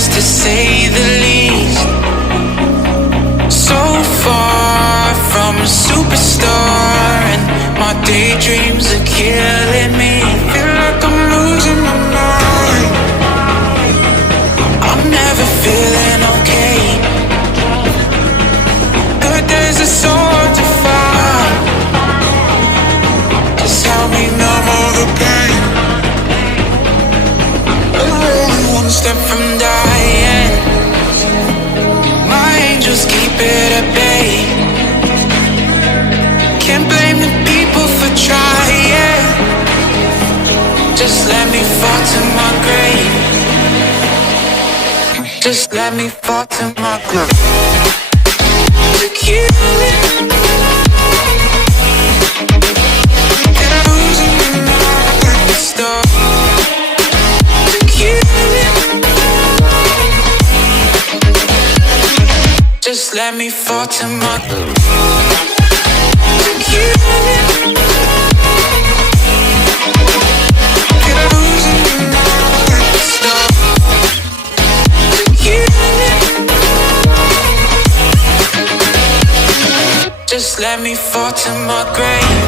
breathless to say the least. So far from a superstar, and my daydreams are killing me. Feel like I'm losing my mind. I'm never feeling okay. Good days are so hard to find. Just help me numb all the pain. I'm only one step from dying. My angels keep it at bay. Can't blame the people for trying. Just let me fall to my grave. Just let me fall to my grave. To kill it. And I'm losing my mind at the start. To kill it. Just let me fall to my grave. To kill it. And I'm losing my mind at the start. To kill it. Just let me fall to my grave.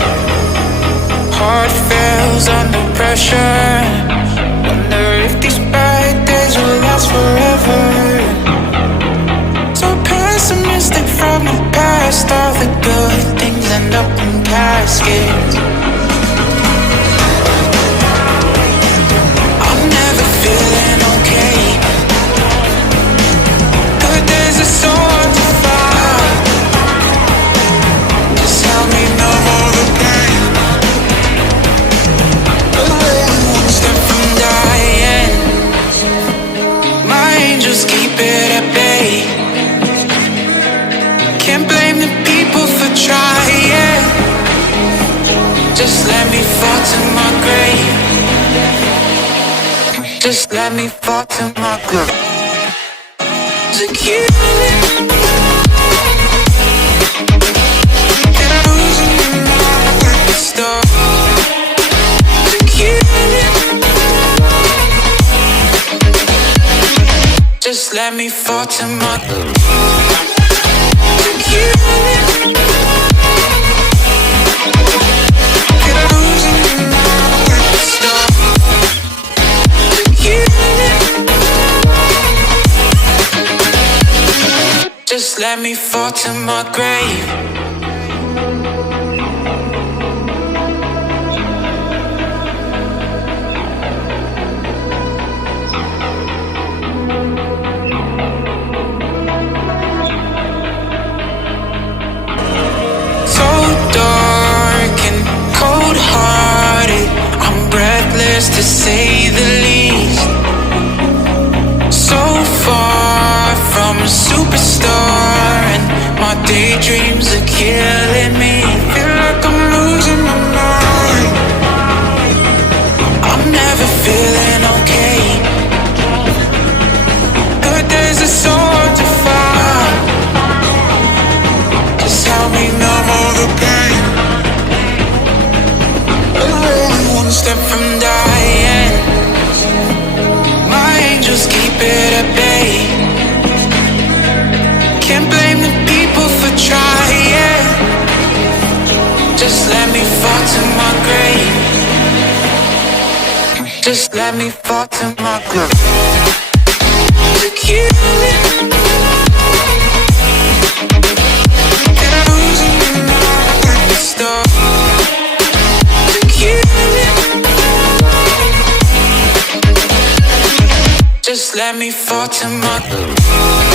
Heart fails under pressure. Wonder if these bad days will last forever. So pessimistic from the past. All the good things end up in caskets. I'm never feeling okay. Good days are so hard to find. Just help me numb all the pain. I'm only one step from dying. My angels keep it at bay. Can't blame the people for trying. Just let me fall to my grave. Just let me fall to my grave. To kill it. And I'm losing my mind at the start. To kill it. Just let me fall to my grave. To kill it. And I'm losing my mind at the start. To kill it. Just let me fall to my grave. So dark and cold-hearted, I'm breathless to say the least. So far from a superstar, and my daydreams are killing me. Feel like I'm losing my mind. I'm never feeling okay. Good days are so hard to find. Just help me numb all the pain. I'm only one step from dying. My angels keep it at bay. Can't blame the people for trying. Just let me fall to my grave. Just let me fall to my grave. To kill it. And I'm losing my mind at the start. To kill it. Just let me fall to my grave.